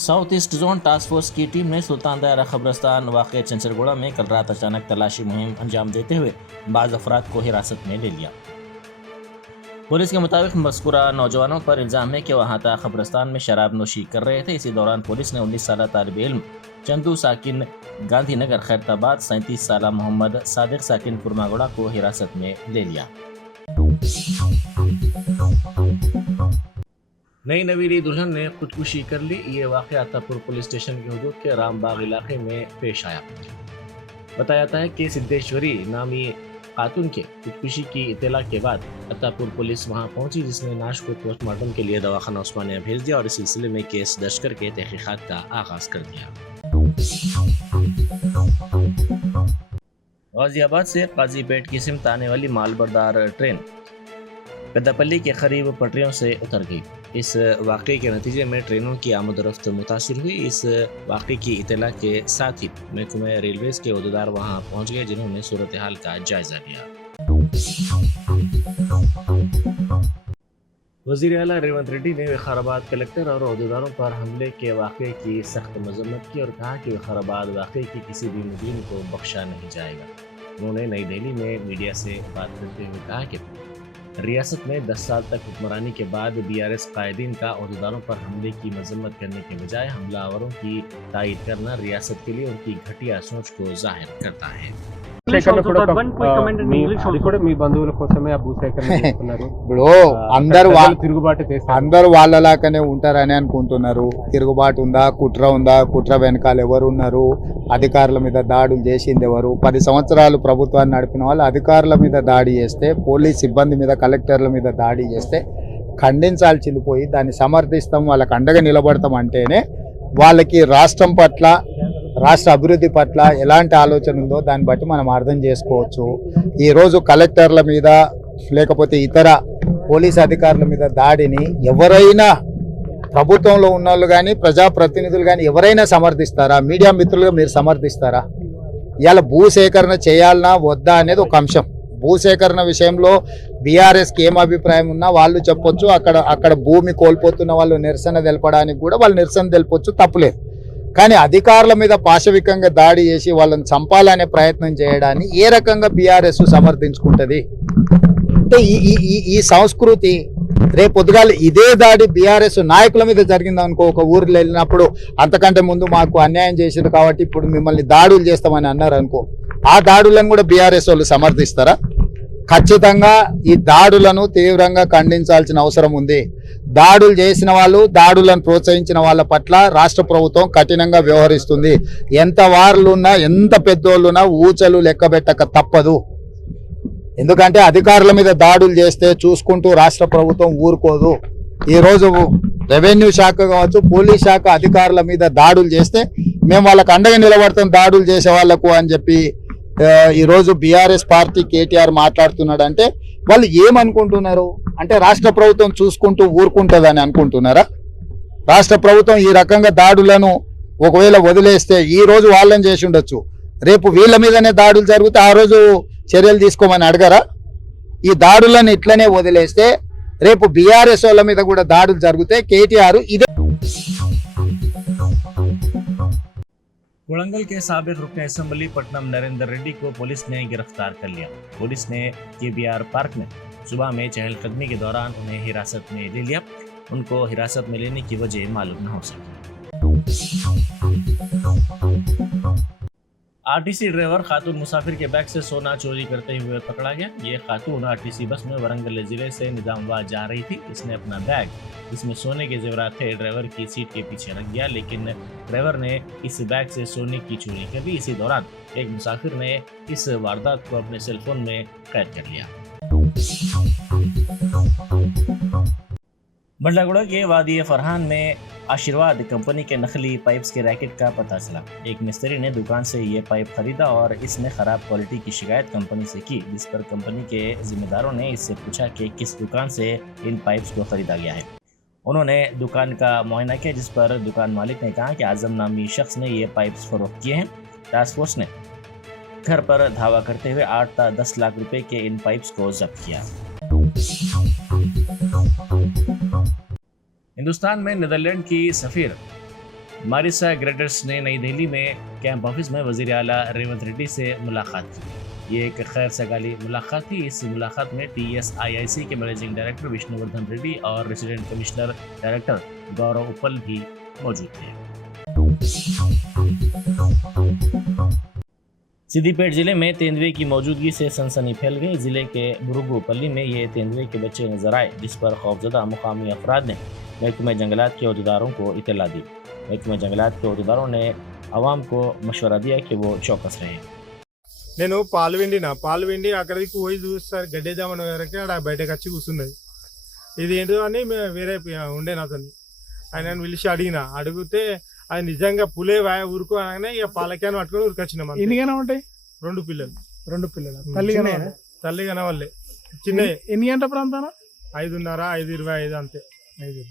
South east zone task force की team ने सुल्तान दायरा खबरस्तान वाक़ चंचरगुड़ा में कल रात अचानक तलाशी मुहिम अंजाम देते हुए बाज़ अफराद को हिरासत में ले लिया। पुलिस के मुताबिक मज़कूरा नौजवानों पर इल्ज़ाम है कि वह हाता खबरस्तान में शराब नोशी कर रहे थे। इसी दौरान पुलिस ने 19 साल तालिब इल्म चंदू साकिन गांधीनगर खैरताबाद, 37 साल मोहम्मद सादिक साकिन कुरमागुड़ा को हिरासत में ले लिया। नई नवीली दुल्हन ने खुदकुशी कर ली। ये वाक़या अत्तापुर पुलिस स्टेशन के हुदूद के रामबाग इलाके में पेश आया। बताया जाता है कि सिद्धेश्वरी नामी खातून के खुदकुशी की इत्तला के बाद अत्तापुर पुलिस वहां पहुंची, जिसने नाश को पोस्टमार्टम के लिए दवाखाना उस्मानिया भेज दिया और इस सिलसिले में केस दर्ज करके तहकीकात का आगाज कर दिया। गाजियाबाद से काजीपेट की सिमत आने वाली मालबरदार ट्रेन पेद्दापल्ली के करीब पटरियों से उतर गई। इस वाक़े के नतीजे में ट्रेनों की आमद-ओ-रफ्त मुतासिर हुई। इस वाक़े की इत्तला के साथ ही महकमे रेलवेज के अहदेदार वहां पहुंच गए, जिन्होंने सूरत हाल का जायजा लिया। वज़ीर आला रेवंत रेड्डी ने विकाराबाद कलेक्टर और अहदेदारों पर हमले के वाक़े की सख्त मजम्मत की और कहा कि विकाराबाद वाक़े की किसी भी मुजरिम को बख्शा नहीं जाएगा। उन्होंने नई दिल्ली में मीडिया से बात करते हुए कहा कि रियासत में 10 साल तक हुक्मरानी के बाद बीआरएस कायदीन का अहदेदारों पर हमले की मजम्मत करने के बजाय हमलावरों की तायीद करना रियासत के लिए उनकी घटिया सोच को जाहिर करता है। మీ బంధువుల కోసమే ఆ భూసేకరణ చేస్తున్నారు. ఇప్పుడు తిరుగుబాటు చేస్తారు. అందరూ వాళ్ళలాగానే ఉంటారని అనుకుంటున్నారు. తిరుగుబాటు ఉందా, కుట్ర వెనకాల ఎవరు ఉన్నారు, అధికారుల మీద దాడులు చేసింది ఎవరు? 10 సంవత్సరాలు ప్రభుత్వాన్ని నడిపిన వాళ్ళు అధికారుల మీద దాడి చేస్తే, పోలీస్ సిబ్బంది మీద, కలెక్టర్ల మీద దాడి చేస్తే ఖండించాల్సింది పోయి దాన్ని సమర్థిస్తాం, వాళ్ళకి అండగా నిలబడతాం అంటేనే వాళ్ళకి రాష్ట్రం పట్ల, రాష్ట్ర అభివృద్ధి పట్ల ఎలాంటి ఆలోచన ఉందో దాన్ని బట్టి మనం అర్థం చేసుకోవచ్చు. ఈరోజు కలెక్టర్ల మీద లేకపోతే ఇతర పోలీస్ అధికారుల మీద దాడిని ఎవరైనా ప్రభుత్వంలో ఉన్నవాళ్ళు కానీ, ప్రజాప్రతినిధులు కానీ ఎవరైనా సమర్థిస్తారా? మీడియా మిత్రులుగా మీరు సమర్థిస్తారా? ఇవాళ భూసేకరణ చేయాలన్నా వద్దా అనేది ఒక అంశం. భూసేకరణ విషయంలో బీఆర్ఎస్కి ఏం అభిప్రాయం ఉన్నా వాళ్ళు చెప్పొచ్చు. అక్కడ భూమి కోల్పోతున్న వాళ్ళు నిరసన తెలపడానికి కూడా వాళ్ళు నిరసన తెలపొచ్చు, తప్పులేదు. కానీ అధికారుల మీద పాశవికంగా దాడి చేసి వాళ్ళని చంపాలనే ప్రయత్నం చేయడాన్ని ఏ రకంగా బీఆర్ఎస్ సమర్థించుకుంటుంది? అంటే ఈ సంస్కృతి రేపు పొద్దుగాల ఇదే దాడి బీఆర్ఎస్ నాయకుల మీద జరిగిందనుకో, ఒక ఊర్లో వెళ్ళినప్పుడు అంతకంటే ముందు మాకు అన్యాయం చేసింది కాబట్టి ఇప్పుడు మిమ్మల్ని దాడులు చేస్తామని అన్నారు అనుకో, ఆ దాడులను కూడా బీఆర్ఎస్ వాళ్ళు సమర్థిస్తారా? ఖచ్చితంగా ఈ దాడులను తీవ్రంగా ఖండించాల్సిన అవసరం ఉంది. దాడులు చేసిన వాళ్ళు, దాడులను ప్రోత్సహించిన వాళ్ళ పట్ల రాష్ట్ర ప్రభుత్వం కఠినంగా వ్యవహరిస్తుంది. ఎంత వారులున్నా, ఎంత పెద్దోళ్ళున్నా ఊచలు లెక్కబెట్టక తప్పదు. ఎందుకంటే అధికారుల మీద దాడులు చేస్తే చూసుకుంటూ రాష్ట్ర ప్రభుత్వం ఊరుకోదు. ఈరోజు రెవెన్యూ శాఖ కావచ్చు, పోలీస్ శాఖ అధికారుల మీద దాడులు చేస్తే మేము వాళ్ళకు అండగా నిలబడతాం దాడులు చేసే వాళ్లకు అని చెప్పి ఈరోజు బీఆర్ఎస్ పార్టీ కేటీఆర్ మాట్లాడుతున్నాడు. అంటే వాళ్ళు ఏమనుకుంటున్నారు? అంటే రాష్ట్ర ప్రభుత్వం చూసుకుంటూ ఊరుకుంటుందని అనుకుంటున్నారా? రాష్ట్ర ప్రభుత్వం ఈ రకంగా దాడులను ఒకవేళ వదిలేస్తే ఈ రోజు వాళ్ళని చేసి ఉండొచ్చు, రేపు వీళ్ళ మీదనే దాడులు జరిగితే ఆ రోజు చర్యలు తీసుకోమని అడగరా? ఈ దాడులను ఇట్లనే వదిలేస్తే రేపు బీఆర్ఎస్ వాళ్ళ మీద కూడా దాడులు జరిగితే కేటీఆర్ ఇదే. कोड़ंगल के साबिक रुकन असेंबली पटनम नरेंद्र रेड्डी को पुलिस ने गिरफ्तार कर लिया। पुलिस ने केबीआर पार्क में सुबह में चहलकदमी के दौरान उन्हें हिरासत में ले लिया। उनको हिरासत में लेने की वजह मालूम न हो सकी। आरटीसी ड्राइवर खातून मुसाफिर के बैग से सोना चोरी करते हुए पकड़ा गया। ये खातून आरटीसी बस में वरंगल जिले से निजामाबाद जा रही थी। इसने अपना बैग, जिसमें सोने के जेवरात थे, ड्राइवर की सीट के पीछे रख दिया, लेकिन ड्राइवर ने इस बैग से सोने की चोरी कर दी। इसी दौरान एक मुसाफिर ने इस वारदात को अपने सेलफोन में कैद कर लिया। बंडलागुड़ा के वादी फरहान में आशीर्वाद कंपनी के नकली पाइप्स के रैकेट का पता चला। एक मिस्त्री ने दुकान से ये पाइप खरीदा और इसने खराब क्वालिटी की शिकायत कंपनी से की, जिस पर कंपनी के जिम्मेदारों ने इससे पूछा कि किस दुकान से इन पाइप्स को खरीदा गया है। उन्होंने दुकान का मुआयना किया, जिस पर दुकान मालिक ने कहा कि आजम नामी शख्स ने ये पाइप्स फरोख्त किए हैं। टास्क फोर्स ने घर पर धावा करते हुए 8 से 10 लाख रुपए के इन पाइप्स को जब्त किया। हिंदुस्तान में नीदरलैंड की सफ़ीर मारिसा ग्रेटर्स ने नई दिल्ली में कैंप ऑफिस में वजीर आला रेवंत रेड्डी से मुलाकात की। ये एक खैर सगाली मुलाकात थी। इस मुलाकात में TSIIC के मैनेजिंग डायरेक्टर विष्णुवर्धन रेड्डी और रेसिडेंट कमिश्नर डायरेक्टर गौरव उपल भी मौजूद थे। सिद्दीपेट जिले में तेंदुए की मौजूदगी से सनसनी फैल गई। जिले के बुरुगुपल्ली में ये तेंदुए के बच्चे नजर आए, जिस पर खौफजदा मुकामी अफराद ने महकमा जंगलात के अहदेदारों को इत्तला दी। महकमा जंगलात के अहदेदारों ने आवाम को मशवरा दिया कि वो चौकस रहें। నేను పాలు వెండి అక్కడికి పోయి చూస్తారు గడ్డేద్దామని వరకు ఆడ బయటకు వచ్చి కూర్చున్నది. ఇది ఏంటో అని వేరే ఉండే నాతోని ఆయన పిలిచి అడిగితే అది నిజంగా పులే ఊరుకు అనగానే ఇక పాలక్యాన్ని పట్టుకొని ఊరికొచ్చినాం. ఎన్నిగానే ఉంటాయి? 2 పిల్లలు. తల్లి కనవాళ్ళే చిన్న. ఎన్ని గంటల ప్రాంతాన? 5:30, 5:25 అంతే. 5.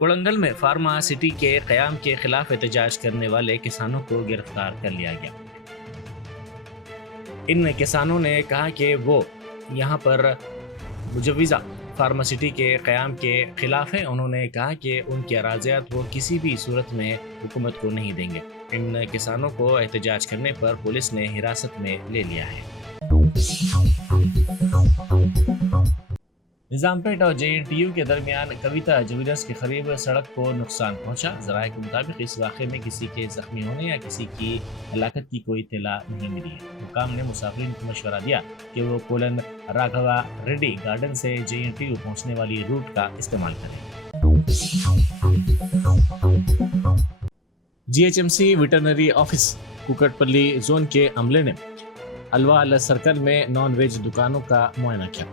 कोड़ंगल में फार्मा सिटी के क़याम के खिलाफ एहतजाज करने वाले किसानों को गिरफ्तार कर लिया गया। इन किसानों ने कहा कि वो यहाँ पर मुजव्विज़ा फार्मा सिटी के क़याम के खिलाफ है। उन्होंने कहा कि उनके अराज़ियात वो किसी भी सूरत में हुकूमत को नहीं देंगे। इन किसानों को एहतजाज करने पर पुलिस ने हिरासत में ले लिया है। निज़ामपेट और JNTU के दरमियान कविता जुबिलर्स के करीब सड़क को नुकसान पहुंचा। ज़राए के मुताबिक इस वाक़े में किसी के ज़ख्मी होने या किसी की हलाकत की कोई इत्तला नहीं मिली है। हुकाम ने मुसाफिरीन को मशवरा दिया कि वो कोलन राघवा रेड्डी गार्डन से JNTU पहुंचने वाली रूट का इस्तेमाल करें। GHMC veterinary office Kukatpally zone के अमले ने अलवाल सर्कल में नॉन वेज दुकानों का मुआयना किया।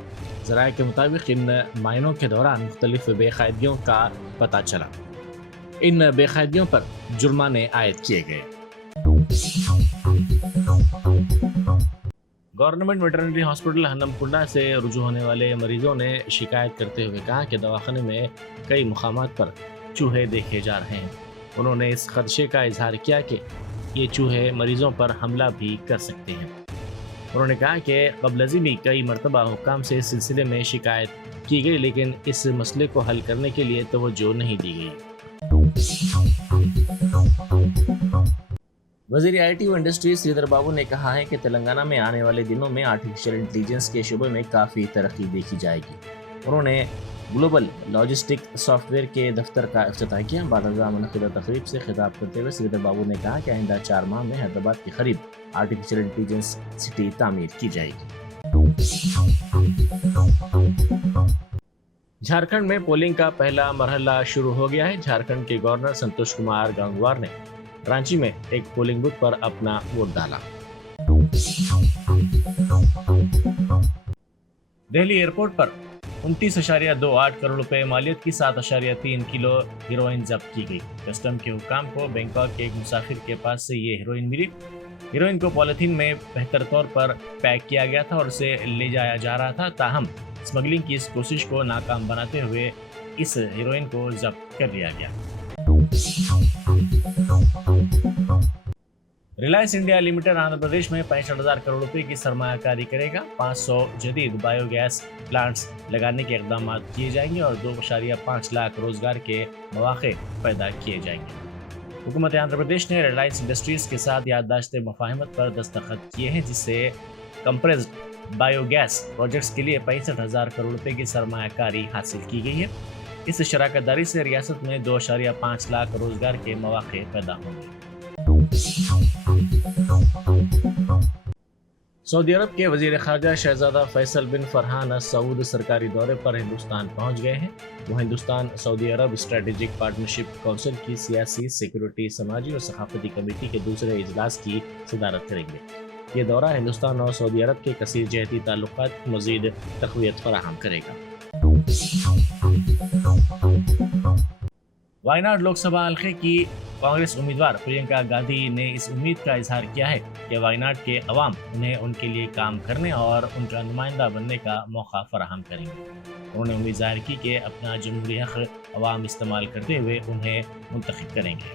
ज़राए के मुताबिक इन मायनों के दौरान मुख्तलिफ बेकायदगियों का पता चला। इन बेकायदगियों पर जुर्माने आयद किए गए। गवर्नमेंट वेटरनरी हॉस्पिटल हनमकुंडा से रुजू होने वाले मरीजों ने शिकायत करते हुए कहा कि दवाखाने में कई मुकामात पर चूहे देखे जा रहे हैं। उन्होंने इस खदशे का इजहार किया कि ये चूहे मरीजों पर हमला भी कर सकते हैं। उन्होंने कहा कि क़ब्ल भी कई मरतबा हुक्काम से इस सिलसिले में शिकायत की गई, लेकिन इस मसले को हल करने के लिए तवज्जो नहीं दी गई। वज़ीर IT व इंडस्ट्री श्रीधर बाबू ने कहा है कि तेलंगाना में आने वाले दिनों में आर्टिफिशियल इंटेलिजेंस के शोबे में काफ़ी तरक्की देखी जाएगी। उन्होंने ग्लोबल लॉजिस्टिक सॉफ्टवेयर के दफ्तर का इफ्तिताह किया। बाद-ए-ज़ा मुनक़िदा तक़रीब से खिताब करते हुए श्रीधर बाबू ने कहा कि आइंदा 4 माह में हैदराबाद के करीब आर्टिफिशियल इंटेलिजेंस सिटी तामीर की जाएगी। झारखंड में पोलिंग का पहला मरहला शुरू हो गया है। झारखंड के गवर्नर संतोष कुमार गंगवार ने रांची में एक पोलिंग बूथ पर अपना वोट डाला। दिल्ली एयरपोर्ट पर 29.28 करोड़ रुपए मालियत की 7.3 किलो हीरोइन जब्त की गई। कस्टम के हुकाम को बैंकॉक के एक मुसाफिर के पास से ये हीरोइन मिली। हीरोइन को पॉलिथीन में बेहतर तौर पर पैक किया गया था और उसे ले जाया जा रहा था। ताहम स्मगलिंग की इस कोशिश को नाकाम बनाते हुए इस हीरोइन को जब्त कर लिया गया। रिलायंस इंडिया लिमिटेड आंध्र प्रदेश में 65,000 करोड़ रुपए की सरमायाकारी करेगा। 500 जदीद बायोगैस प्लांट्स लगाने के इकदाम किए जाएंगे और 2.5 लाख रोजगार के मौके पैदा किए जाएंगे। हुकूमत आंध्र प्रदेश ने रिलायंस इंडस्ट्रीज के साथ याददाश्त मुफाहमत पर दस्तखत किए हैं, जिससे कंप्रेस्ड बायोगैस प्रोजेक्ट्स के लिए 65,000 करोड़ रुपए की सरमायाकारी हासिल की गई है। इस शराकतदारी से रियासत में 2.5 लाख रोजगार के मौके पैदा होंगे। सऊदी अरब के वजीर खारजा शहजादा फैसल बिन फरहान सऊद सरकारी दौरे पर हिंदुस्तान पहुंच गए हैं। वो हिंदुस्तान सऊदी अरब स्ट्रेटेजिक पार्टनरशिप काउंसिल की सियासी, सिक्योरिटी, समाजी और सकाफती कमेटी के दूसरे इजलास की सदारत करेंगे। ये दौरा हिंदुस्तान और सऊदी अरब के कसीर जहती ताल्लुकात को मज़ीद तक़वियत फराहम करेगा। वायनाड लोकसभा हल्के की कांग्रेस उम्मीदवार प्रियंका गांधी ने इस उम्मीद का इजहार किया है कि वायनाड के अवाम उन्हें उनके लिए काम करने और उनका नुमाइंदा बनने का मौका फराहम करेंगे। उन्होंने उम्मीद जाहिर की कि अपना जमहूरी हक़ अवाम इस्तेमाल करते हुए उन्हें मुंतखब करेंगे।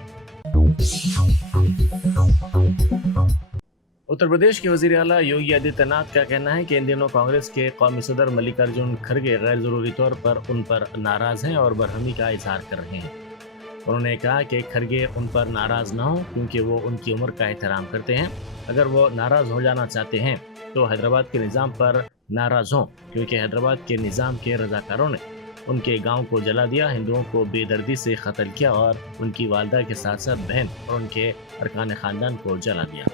उत्तर प्रदेश के वजीर आला योगी आदित्यनाथ का कहना है कि इन दिनों कांग्रेस के कौमी सदर मल्लिकार्जुन खड़गे गैर जरूरी तौर पर उन पर नाराज हैं और बरहमी का इजहार कर रहे हैं। उन्होंने कहा कि खड़गे उन पर नाराज न हो क्योंकि वो उनकी उम्र का एहतराम करते हैं। अगर वो नाराज हो जाना चाहते हैं तो हैदराबाद के निज़ाम पर नाराज हों क्योंकि हैदराबाद के निज़ाम के रजाकारों ने उनके गांव को जला दिया, हिंदुओं को बेदर्दी से कत्ल किया और उनकी वालदा के साथ साथ बहन और उनके अरकान खानदान को जला दिया।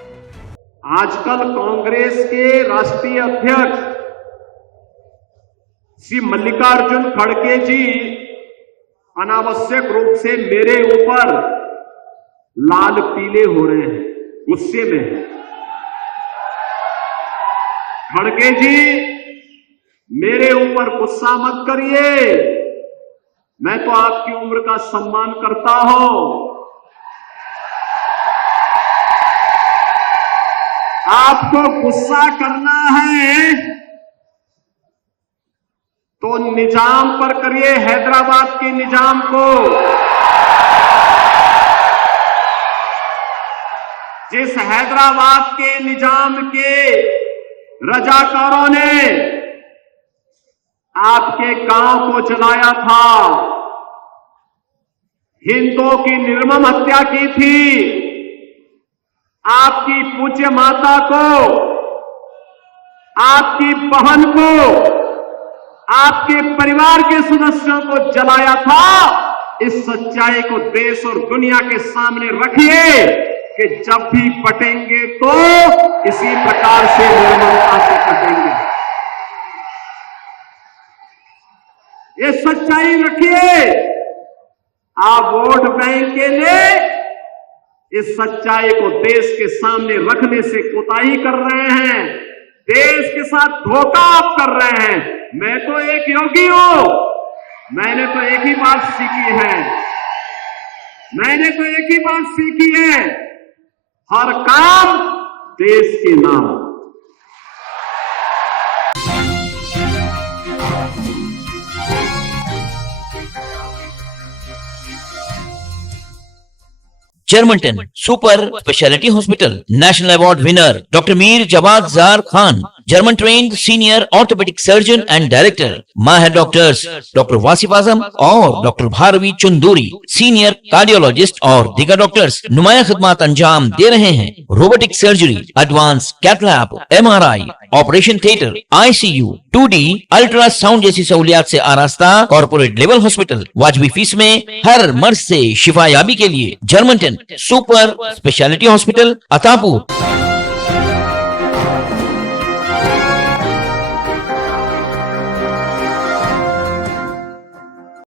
आजकल कांग्रेस के राष्ट्रीय अध्यक्ष श्री मल्लिकार्जुन खड़गे जी अनावश्यक रूप से मेरे ऊपर लाल पीले हो रहे हैं, गुस्से में हैं। खड़गे जी मेरे ऊपर गुस्सा मत करिए, मैं तो आपकी उम्र का सम्मान करता हूं। आपको गुस्सा करना है तो निजाम पर करिए, हैदराबाद के निजाम को। जिस हैदराबाद के निजाम के रजाकारों ने आपके गांव को जलाया था, हिंदुओं की निर्मम हत्या की थी, आपकी पूज्य माता को, आपकी बहन को, आपके परिवार के सदस्यों को जलाया था। इस सच्चाई को देश और दुनिया के सामने रखिए कि जब भी पटेंगे तो इसी प्रकार से निर्ममता से पटेंगे। ये सच्चाई रखिए। आप वोट बैंक के लिए इस सच्चाई को देश के सामने रखने से कोताही कर रहे हैं, देश के साथ धोखा आप कर रहे हैं। मैं तो एक योगी हूं, मैंने तो एक ही बात सीखी है, मैंने तो एक ही बात सीखी है, हर काम देश के नाम। Germanten super speciality hospital national award winner doctor Mir Jawad Jar Khan, German trained senior orthopaedic surgeon and director, माहिर डॉक्टर्स डॉक्टर वासिफ आजम और doctor Bharvi Chanduri, senior cardiologist और दीगर डॉक्टर्स नुमाया खिदमत अंजाम दे रहे हैं। Robotic surgery, advance cath lab, MRI, operation theatre, ICU, 2D ultrasound जैसी सहूलियात से आरास्ता कॉर्पोरेट लेवल हॉस्पिटल, वाजबी फीस में हर मर्ज से शिफायाबी के लिए Germanton super speciality hospital, Attapur.